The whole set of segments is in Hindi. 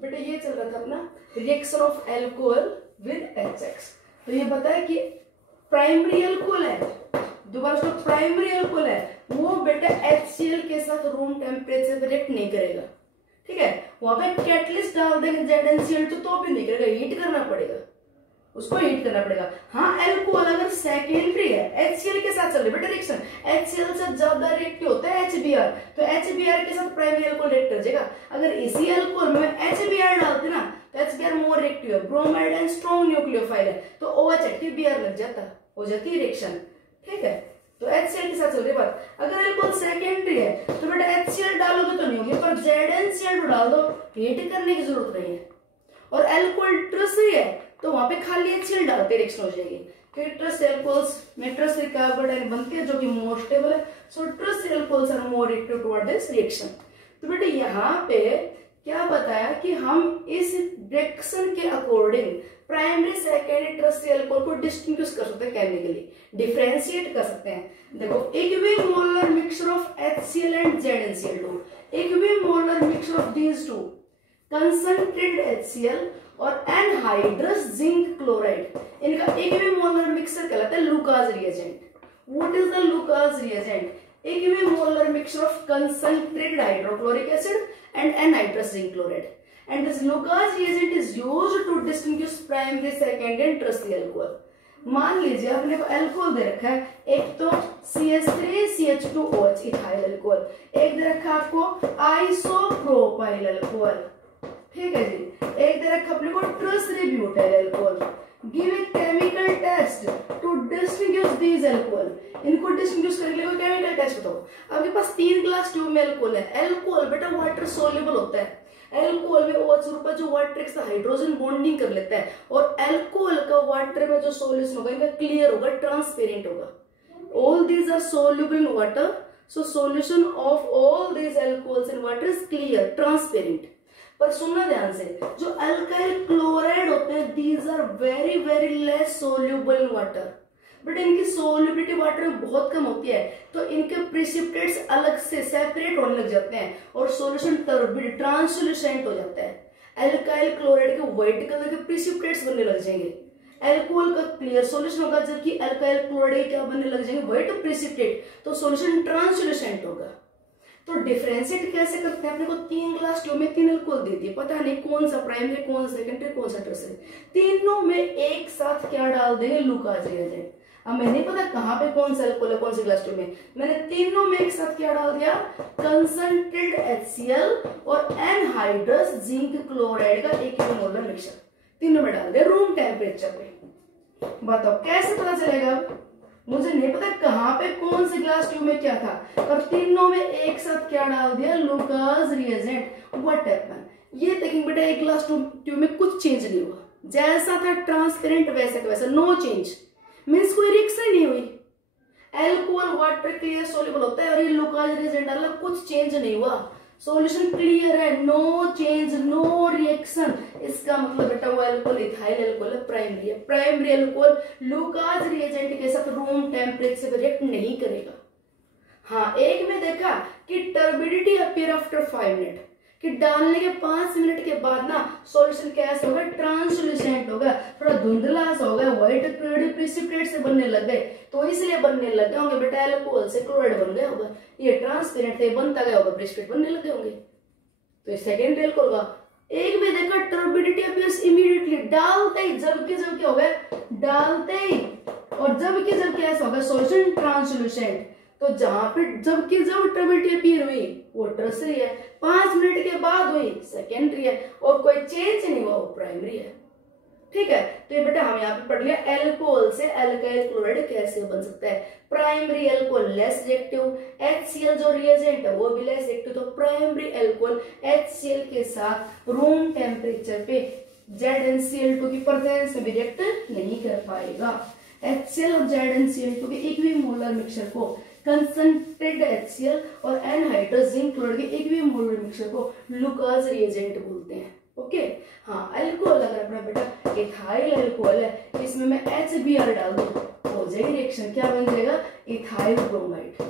बेटा ये चल रहा था अपना reaction of alcohol with HX। तो ये बताया कि प्राइमरी एल्कोहल है, दोबारा उसका प्राइमरी एल्कोहल है, वो बेटा HCl के साथ रूम टेम्परेचर पर रिएक्ट नहीं करेगा। ठीक है, वहां पे कैटलिस्ट डाल देंगे ZnCl तो भी नहीं करेगा, हीट करना पड़ेगा, उसको हीट करना पड़ेगा। हाँ, एल्कोहल अगर सेकेंडरी है, HCl के साथ चल रही बेटा रिएक्शन, HCl से ज्यादा रिएक्टिव होता है HBr, तो HBr के साथ प्राइमरी एल्कोहल रिएक्ट कर जाएगा। अगर इसी एल्कोहल में HBr डालते ना तो HBr मोर रिएक्टिव है, ब्रोमाइड एंड स्ट्रॉन्ग न्यूक्लियोफाइल है, तो OH हटके Br लग जाता, हो जाती है रिएक्शन। ठीक है, तो HCl के साथ चल रही बात। अगर एल्कोहल सेकेंडरी है तो बेटा HCl डालोगे तो नहीं होगी, पर ZnCl डाल दो, हीट करने की जरूरत नहीं है। और एल्कोहल टर्सरी है तो वहां पे खाली HCl डालते रिएक्शन हो जाएगी, क्योंकि ट्रस्ट एल्कोहल्स में टर्सरी कार्बोडाइन बनती है जो कि मोर स्टेबल है, so tert alcohols are more reactive toward this reaction. तो बेटा यहाँ पे क्या बताया कि हम इस रिएक्शन के according primary secondary tertiary alcohol को डिस्टिंग्विश कर सकते हैं, केमिकली डिफरेंशिएट कर सकते हैं। देखो, equimolar mixture of HCl and ZnCl2, equimolar mixture of these two concentrated HCl और एनहाइड्रस जिंक क्लोराइड, इनका इक्विमोलर मिक्सचर कहलाता है Lucas reagent. What is the Lucas reagent? Equimolar mixture of concentrated hydrochloric acid and anhydrous zinc chloride, and this Lucas reagent is used to distinguish primary, secondary and tertiary alcohol। मान लीजिए अपने को अल्कोहल दे रखा है, एक तो CH3CH2OH इथाइल अल्कोहल, एक दे रखा आपको आइसोप्रोपाइल अल्कोहल, ठीक है जी, एक दे रखा अपने को tertiary butyl alcohol. Give a chemical test to distinguish these alcohol, इनको डिस्टिंग्विश करने के लिए केमिकल टेस्ट बताओ। आपके पास 3 ग्लास ट्यूब में अल्कोहल है, अल्कोहल बेटा वाटर सोल्यूबल होता है, अल्कोहल में OH ग्रुप जो वाटर के साथ हाइड्रोजन बॉन्डिंग कर लेता है, और अल्कोहल का वाटर में जो सॉल्यूशन होगा इनका क्लियर होगा, ट्रांसपेरेंट होगा। All these are soluble in water, so solution of all these alcohols in water is clear, transparent. पर सुनना ध्यान से, जो अल्काइल क्लोराइड होते हैं these are very very less soluble in water, but इनकी सोल्यूबिलिटी वाटर में बहुत कम होती है, तो इनके प्रिसिपिटेट्स अलग से सेपरेट होने लग जाते हैं और सॉल्यूशन टर्बिड ट्रांसलूसेंट हो जाता है। अल्काइल क्लोराइड के व्हाइट कलर के प्रिसिपिटेट्स बनने लग जाएंगे, अल्कोहल का क्लियर सॉल्यूशन होगा, जबकि अल्काइल क्लोराइड क्या बनने लग जाएंगे, व्हाइट प्रिसिपिटेट, तो सॉल्यूशन ट्रांसलूसेंट होगा। तो डिफरेंशिएट कैसे करते हैं? अपने को 3 ग्लास ट्यूब में 3 अल्कोहल दी थी, पता नहीं कौन सा प्राइमरी, कौन सा सेकेंडरी, कौन सा टर्सरी, तीनों में एक साथ क्या डाल देंगे, लुकास रिएजेंट। अब मैं नहीं पता कहाँ पे कौन सा अल्कोहल है, कौन सी ग्लास ट्यूब में, मैंने तीनों में एक साथ क्या डाल दिया, कंसंट्रेटेड HCl और एनहाइड्रस जिंक क्लोराइड का इक्विमोलर मिक्सचर तीनों में डाल दिया रूम टेम्परेचर पे। बताओ कैसे पता चलेगा? मुझे नहीं पता कहाँ पे कौन सी ग्लास ट्यूब में क्या था, पर तीनों में एक साथ क्या डाल दिया, लुकास रिएजेंट। What happen? ये देखेंगे बेटा, एक ग्लास ट्यूब में कुछ चेंज नहीं हुआ, जैसा था ट्रांसपेरेंट वैसा का वैसा, नो चेंज, मीन्स कोई रिएक्शन नहीं हुई। एल्कोहल वाटर क्लियर सोल्यूबल होता है और ये लुकास रिएजेंट डाला, कुछ चेंज नहीं हुआ, सॉल्यूशन क्लियर है, नो चेंज, नो रिएक्शन। इसका मतलब बेटा वो एल्कोहल इथाइल अल्कोहल है, प्राइमरी है। प्राइमरी अल्कोहल लुकास रिएजेंट के साथ रूम टेम्परेचर पर रिएक्ट नहीं करेगा। हाँ, एक में देखा कि टर्बिडिटी अपीयर आफ्टर 5 मिनट, कि डालने के 5 मिनट के बाद ना सॉल्यूशन कैसा होगा, ट्रांसलूसेंट होगा, थोड़ा धुंधला सा होगा, व्हाइट प्रिसिपिटेट से बनने लग गए, तो इसलिए बनने लग गए होंगे बेटा, अल्कोहल से क्लोराइड बन गया होगा, ये ट्रांसपेरेंट थे, बनता गया होगा, प्रिसिपिटेट बनने लगे होंगे, तो ये सेकेंडरी अल्कोहल का। एक में देखा टर्बिडिटी अपीयर्स इमीडिएटली, डालते ही जबकि क्या होगा, डालते ही और जबकि ऐसा होगा, सॉल्यूशन ट्रांसलूसेंट। तो जहां पे जब टर्बिडिटी अपीयर हुई वो टर्सरी है, 5 मिनट के बाद हुई सेकेंडरी है, और कोई चेंज नहीं हुआ वो प्राइमरी है। ठीक है, तो ये बेटा हम यहाँ पे पढ़ लिया अल्कोहल से अल्काइल क्लोराइड कैसे बन सकता है। Primary alcohol less reactive, HCl जो रिएजेंट है वो भी लेस रिएक्टिव, तो प्राइमरी अल्कोहल HCl के साथ रूम टेम्परेचर पे ZnCl2 की प्रेजेंस में भी रिएक्ट नहीं कर पाएगा। HCl और ZnCl2 के इक्विमोलर मिक्सचर को, कंसंट्रेटेड HCl और एनहाइड्रस जिंक क्लोराइड के इक्विमोलर मिक्सचर को लुकास रिएजेंट बोलते हैं। ओके, हाँ, अल्कोहल अगर अपना बेटा इथाइल अल्कोहल है, इसमें मैं HBr डाल दूं, हो जाएगी रिएक्शन, क्या बन जाएगा, इथाइल ब्रोमाइड,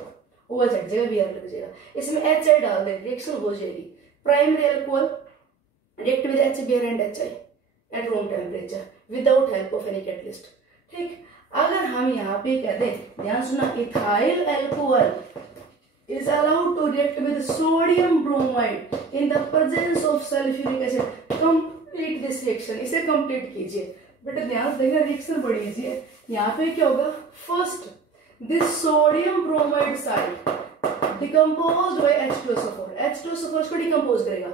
OH हट जाएगा, Br लग जाएगा। इसमें HI डाल दे, रिएक्शन हो जाएगी। Primary alcohol react with HBr and HI at room temperature without help of any catalyst. ठीक, अगर हम यहाँ पे कहते हैं, ध्यान सुना, ethyl alcohol is allowed to react with sodium bromide in the presence of sulfuric acid, complete this reaction, इसे कंप्लीट कीजिए। बेटा ध्यान से देखना, रिएक्शन बड़ी इजी है। यहाँ पे क्या होगा, first this sodium bromide salt decomposed by H2SO4, H2SO4 को डिकम्पोज करेगा,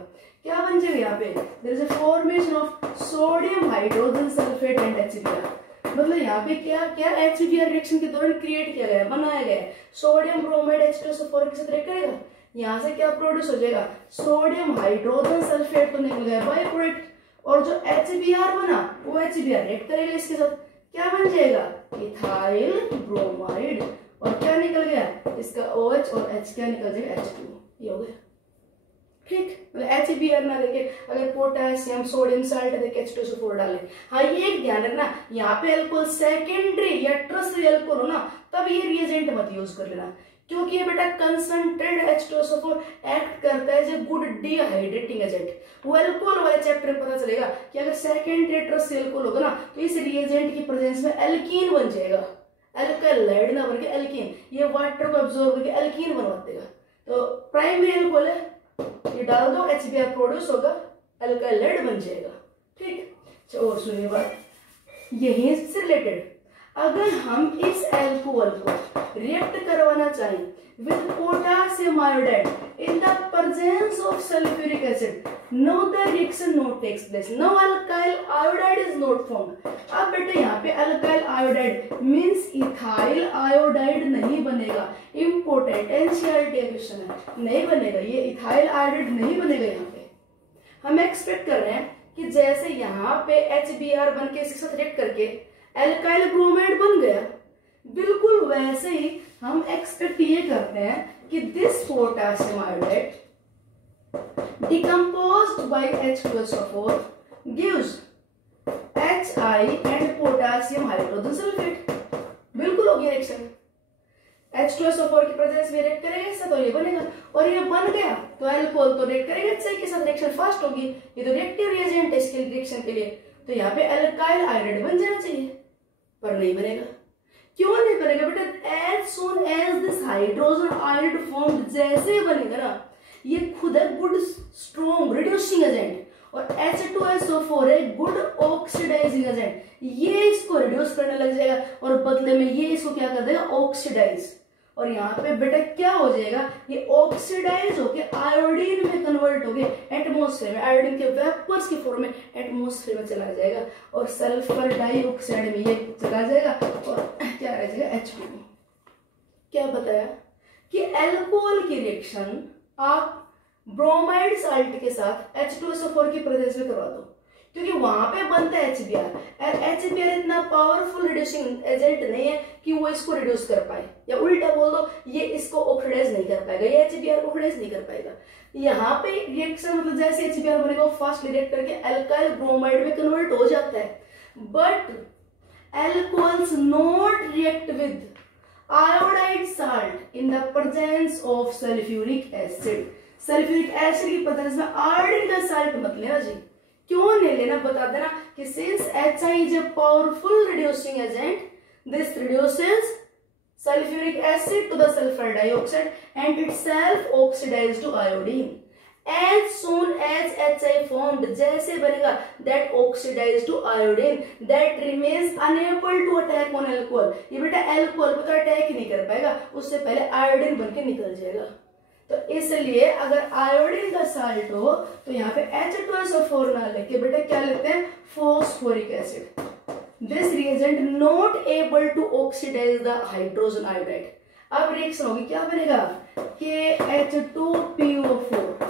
क्या बन जाएगा यहाँ पे, there is a formation of sodium hydrogen sulphate and HBr। मतलब यहाँ पे क्या क्या HBr रिएक्शन के दौरान क्रिएट किया गया, बनाया गया है, सोडियम ब्रोमाइड H2SO4 के साथ रिएक्ट करेगा, यहाँ से क्या प्रोड्यूस हो जाएगा, सोडियम हाइड्रोजन सल्फेट तो निकल गया बाय प्रोडक्ट, और जो HBr बना वो HBr रिएक्ट करेगा इसके साथ, क्या बन जाएगा, इथाइल ब्रोमाइड, और क्या निकल गया, इसका OH और H क्या निकल जाएगा, H2, ये हो गया। ठीक, मतलब HBr ना देखे, अगर पोटेशियम सोडियम साल्ट देखे H2SO4 डाले। हाँ, ये एक ध्यान रखना, यहाँ पे अल्कोहल सेकेंडरी या टर्सरी अल्कोहल हो ना, तब ये रिएजेंट मत यूज कर लेना, क्योंकि ये बेटा कंसंट्रेटेड H2SO4 एक्ट करता है as a good dehydrating agent. वो अल्कोहल वाले चैप्टर में पता चलेगा कि अगर सेकेंडरी टर्सरी अल्कोहल होगा ना, तो इस रिएजेंट की प्रेजेंस में एल्कीन बन जाएगा, अल्कलैंड ना बन के एल्कीन, ये वाटर को अब्सॉर्ब करके एल्कीन बनवा देगा। तो प्राइमरी अल्कोहल है, ये डाल दो, HBr प्रोड्यूस होगा, अल्कलैंड बन जाएगा। ठीक, और सुनिए बात, यही से रिलेटेड, अगर हम इस अल्कोहल को रिएक्ट करवाना चाहें with potassium iodide in the presence of sulphuric acid, no the reaction not takes place, no alkyl iodide is not formed. अब बेटे यहाँ पे alkyl iodide means ethyl iodide नहीं बनेगा, इंपॉर्टेंट एनसीईआरटी क्वेश्चन है, नहीं बनेगा, ये इथाइल आयोडाइड नहीं बनेगा। यहाँ पे हम एक्सपेक्ट कर रहे हैं कि जैसे यहाँ पे HBr बन के इसके साथ रिएक्ट करके एल्काइल ब्रोमाइड बन गया, बिल्कुल वैसे ही हम एक्सपेक्ट ये करते हैं कि this potassium iodide decomposed by H2SO4 gives HI and potassium hydrogen sulfate। बिल्कुल हो गया रिएक्शन, H2SO4 की प्रेजेंस में रिएक्ट करेगा इससे, तो ये बनेगा, और ये बन गया तो अल्कोहल तो रिएक्ट करेगा HI के साथ, रिएक्शन फास्ट होगी, ये तो रिएक्टिव रिएजेंट है इसके रिएक्शन के लिए, तो यहाँ पे अल्काइल आयोडाइड बन जाना चाहिए, पर नहीं बनेगा। क्यों नहीं बनेगा बेटा, as soon as this hydrogen iodide formed, जैसे बनेगा ना, ये खुद है गुड स्ट्रॉन्ग रिड्यूसिंग एजेंट, और H2SO4 है गुड ऑक्सीडाइजिंग एजेंट, ये इसको रिड्यूस करने लग जाएगा और बदले में ये इसको क्या कर देगा, ऑक्सीडाइज, और यहाँ पे बेटा क्या हो जाएगा, ये ऑक्सीडाइज होके आयोडीन में कन्वर्ट होके एटमॉस्फेयर में, आयोडीन के वेपर्स की फॉर्म में एटमॉस्फेयर में चला जाएगा, और सल्फर डाइऑक्साइड में ये चला जाएगा, और क्या रह जाएगा, H2। क्या बताया कि अल्कोहल की रिएक्शन आप ब्रोमाइड साल्ट के साथ H2SO4 की प्रेजेंस में करवा दो, क्योंकि वहां पे बनता है HBr, और HBr इतना पावरफुल रिड्यूसिंग एजेंट नहीं है कि वो इसको रिड्यूस कर पाए, या उल्टा बोल दो, ये इसको ऑक्सीडाइज नहीं कर पाएगा, ये HBr को ऑक्सीडाइज नहीं कर पाएगा। यहाँ पे रिएक्शन मतलब जैसे HBr बनेगा, वो फास्ट रिएक्ट करके अल्काइल ब्रोमाइड में कन्वर्ट हो जाता है, but alcohols not react with iodide salt in the presence of sulphuric acid. Sulphuric acid की प्रेजेंस में आयोडीन का साल्ट मत लेना जी, क्यों नहीं लेना बता देना कि since HI is a powerful reducing agent, this reduces sulfuric acid to the sulfur dioxide and itself oxidized to iodine. As soon as HI formed, जैसे बनेगा that oxidized to iodine, that remains unable to attack on alcohol। ये बेटा alcohol पर तो अटैक ही नहीं कर पाएगा, उससे पहले आयोडीन बन के निकल जाएगा। तो इसलिए अगर आयोडीन का साल्ट हो तो यहाँ पे H2SO4 ना लेके बेटा क्या लेते हैं, phosphoric acid. This reagent not able to oxidize the hydrogen iodide। अब रिएक्शन होगी, क्या बनेगा, KH2PO4,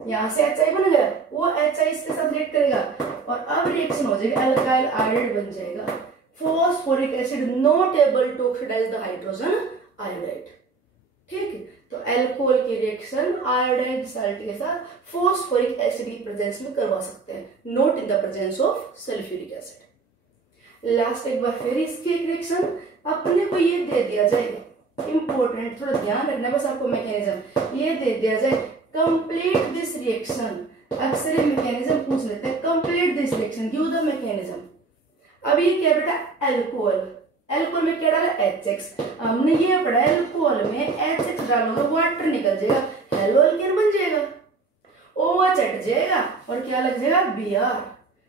यहाँ से HI बन गया, वो HI इसके साथ रिएक्ट करेगा और अब रिएक्शन हो जाएगी, अल्काइल आयोडाइड बन जाएगा, phosphoric acid not able to oxidise the hydrogen iodide. ठीक, तो अल्कोहल की रिएक्शन आयोडाइड साल्ट के साथ फॉस्फोरिक एसिड की प्रेजेंस में करवा सकते हैं, not in the presence of sulphuric acid. Last एक बार फिर इसकी रिएक्शन अपने को ये दे दिया जाए, इंपॉर्टेंट थोड़ा ध्यान रखना बस आपको मैकेनिज्म, ये दे दिया जाए, कंप्लीट दिस रिएक्शन अक्सर ये मैकेनिज्म पूछ लेते हैं, complete this reaction, give the mechanism. अब ये क्या बेटा, अल्कोहल, अल्कोहल में क्या डाला, HX। हमने ये पढ़ा अल्कोहल में HX डालोगे वाटर निकल जाएगा, हेलो अल्केन बन जाएगा, OH हट जाएगा और क्या लग जाएगा, Br,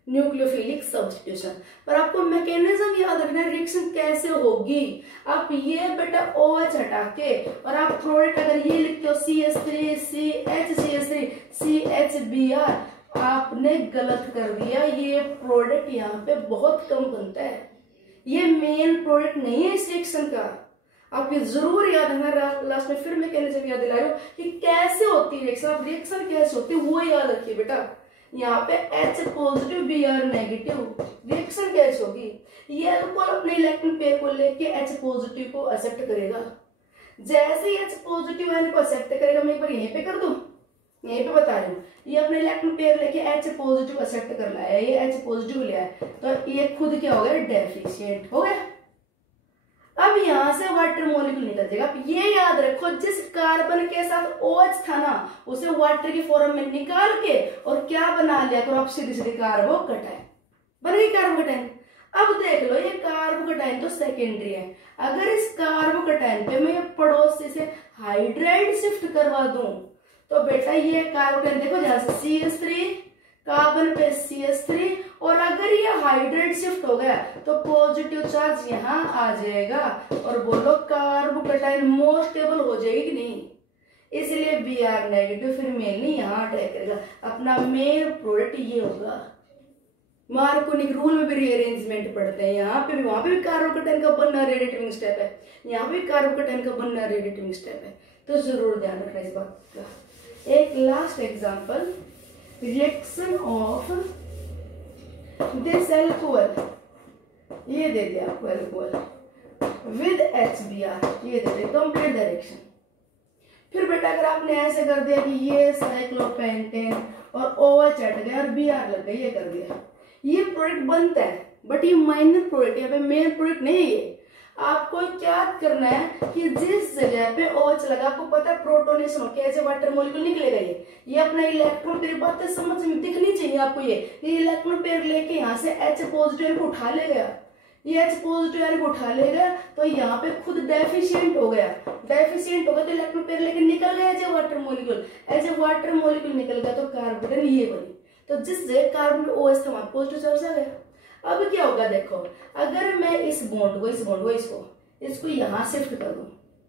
न्यूक्लियोफिलिक सब्स्टिट्यूशन। पर आपको मैकेनिज्म याद रखना है, रिएक्शन कैसे होगी। आप ये बेटा OH हटा के और आप प्रोडक्ट अगर ये लिखते हो CH3 CH CHBr, आपने गलत कर दिया। ये प्रोडक्ट यहाँ पे बहुत कम बनता है, ये मेन प्रोडक्ट नहीं है इस रिएक्शन का। आप ये जरूर याद रखना। लास्ट में फिर मैकेनिज्म याद दिला रहा हूं कि कैसे होती है रिएक्शन, आप रिएक्शन कैसे होती है वो याद रखिए बेटा। यहाँ पे H positive Br negative, reaction कैसे होगी, ये अल्कोहल अपने इलेक्ट्रॉन पेयर को लेके H पॉजिटिव को एक्सेप्ट करेगा। जैसे ही H पॉजिटिव आयन को एक्सेप्ट करेगा, मैं एक बार यहीं पे कर दूं, यहीं पे बता रही हूँ, ये अपने इलेक्ट्रॉन पेयर लेके H पॉजिटिव एक्सेप्ट कर लाया, ये H पॉजिटिव लिया है, तो ये खुद क्या हो गया, डेफिशिएंट हो गया। अब यहां से वाटर मॉलिक्यूल निकल जाएगा। अब ये याद रखो, जिस कार्बन के साथ OH था ना, उसे वाटर की फॉर्म में निकाल के और क्या बना लिया करो आप, सीधी सीधी कार्बोकटाइन बन गई, कार्बोकटाइन। अब देख लो, ये कार्बोकटाइन तो सेकेंडरी है, अगर इस कार्बोकटाइन पे मैं पड़ोसी से हाइड्राइड शिफ्ट करवा दूं तो बेटा ये कार्बोकटाइन देखो, जहां से CH3 कार्बन पे CH3, और अगर ये हाइड्राइड शिफ्ट हो गया तो पॉजिटिव चार्ज यहां आ जाएगा और बोलो कार्बोकटाइन मोर स्टेबल हो जाएगी कि नहीं, इसलिए Br नेगेटिव फिर मेनली यहां अटैक करेगा। अपना मेन प्रोडक्ट ये होगा। मार्कोनिक रूल में भी रीअरेंजमेंट पढ़ते हैं, यहाँ पे भी, वहां पे भी कार्बोकटाइन का बनना रेडिएटिविंग स्टेप है, यहाँ पे भी कार्बोकटाइन का बनना रेडिएटिविंग स्टेप है, तो जरूर ध्यान रखना इस बात का। एक last example, reaction of this alcohol, ये दे दिया आपको अल्कोहल विद HBr, ये दे दिया कंप्लीट डायरेक्शन। फिर बेटा अगर आपने ऐसे कर दिया कि ये साइक्लोपेंटेन और OH हट गया और Br लग गया, ये कर दिया, ये प्रोडक्ट बनता है, बट ये माइनर प्रोडक्ट, यहाँ पे मेन प्रोडक्ट नहीं है। आपको क्या करना है कि जिस जगह पे OH लगा, आपको पता है प्रोटोनेशन हो कैसे वाटर मॉलिक्यूल निकलेगा, ये अपना इलेक्ट्रॉन पेयर, बातें समझ में दिखनी चाहिए आपको। ये इलेक्ट्रॉन पेयर लेके यहाँ से H पॉजिटिव को उठा ले गया, ये H पॉजिटिव को उठा ले गया, तो यहाँ पे खुद डेफिशिएंट हो गया, डेफिशिएंट हो गया तो इलेक्ट्रॉन पेयर लेके निकल गया as a water molecule, as a water molecule निकल गया तो कार्बोकटाइन ये बनी, तो जिस जगह कार्बन में OH था वहां पॉजिटिव चार्ज आ गया। अब क्या होगा देखो, अगर मैं इस बॉन्ड को इसको यहां शिफ्ट कर दूं,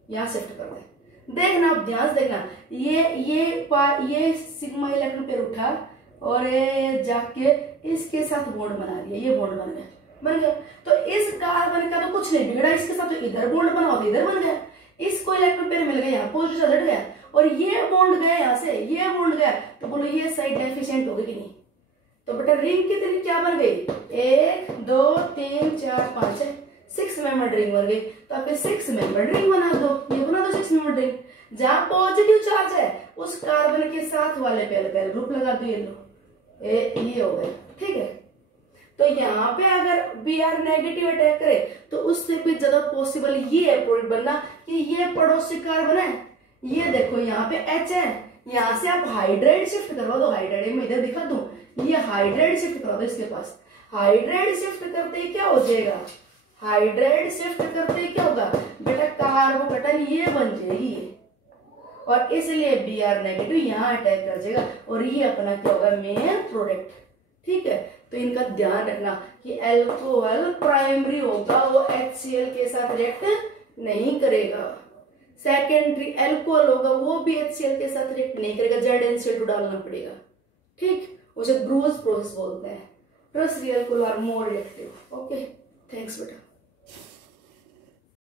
यहां शिफ्ट कर दे, देखना आप ध्यान से देखना, ये सिग्मा इलेक्ट्रॉन पेयर उठा और जाके इसके साथ बॉन्ड बना लिया, ये बॉन्ड बन गया। तो इस कार्बन का तो कुछ नहीं बिगड़ा, इसके साथ तो इधर बॉन्ड बना होता इधर बन गया, इसको इलेक्ट्रॉन पेयर मिल गया, यहाँ पॉजिटिव चार्ज हट गया और ये बॉन्ड गया यहाँ से, ये बॉन्ड गया, तो बोलो ये साइड डेफिशिएंट हो गई कि नहीं। तो बेटा रिंग कितनी क्या बन गई, 1 2 3 4 5 6 मेंबर रिंग बन गई। तो आप 6 मेंबर रिंग बना दो, ये बना दो 6 मेंबर रिंग, जहां पॉजिटिव चार्ज है उस कार्बन के साथ वाले पे एल ग्रुप लगा दो, ये लो ये हो गया, ठीक है। तो यहाँ पे अगर Br नेगेटिव अटैक करे तो उससे भी ज्यादा पॉसिबल ये है प्रोडक्ट बनना कि ये पड़ोसी कार्बन है, ये देखो यहाँ पे H है, यहाँ से आप हाइड्राइड शिफ्ट करवा दो, हाइड्राइड में इधर दिखा दूं, ये हाइड्राइड शिफ्ट करा दो इसके पास, हाइड्राइड शिफ्ट करते ही क्या हो जाएगा, हाइड्राइड शिफ्ट करते ही क्या होगा बेटा, कार्बोकटाइन ये बन जाएगी और इसलिए Br नेगेटिव यहाँ अटैक कर जाएगा और ये अपना क्या होगा, मेन प्रोडक्ट, ठीक है। तो इनका ध्यान रखना कि अल्कोहल प्राइमरी होगा, वो HCl के साथ रिएक्ट नहीं करेगा, सेकेंडरी अल्कोहल होगा वो भी HCl के साथ रिएक्ट नहीं करेगा, ZnCl2 डालना पड़ेगा, ठीक, उसे ब्रूज प्रोसेस बोलते हैं। Plus real alcohol are more reactive. Okay, thanks बेटा।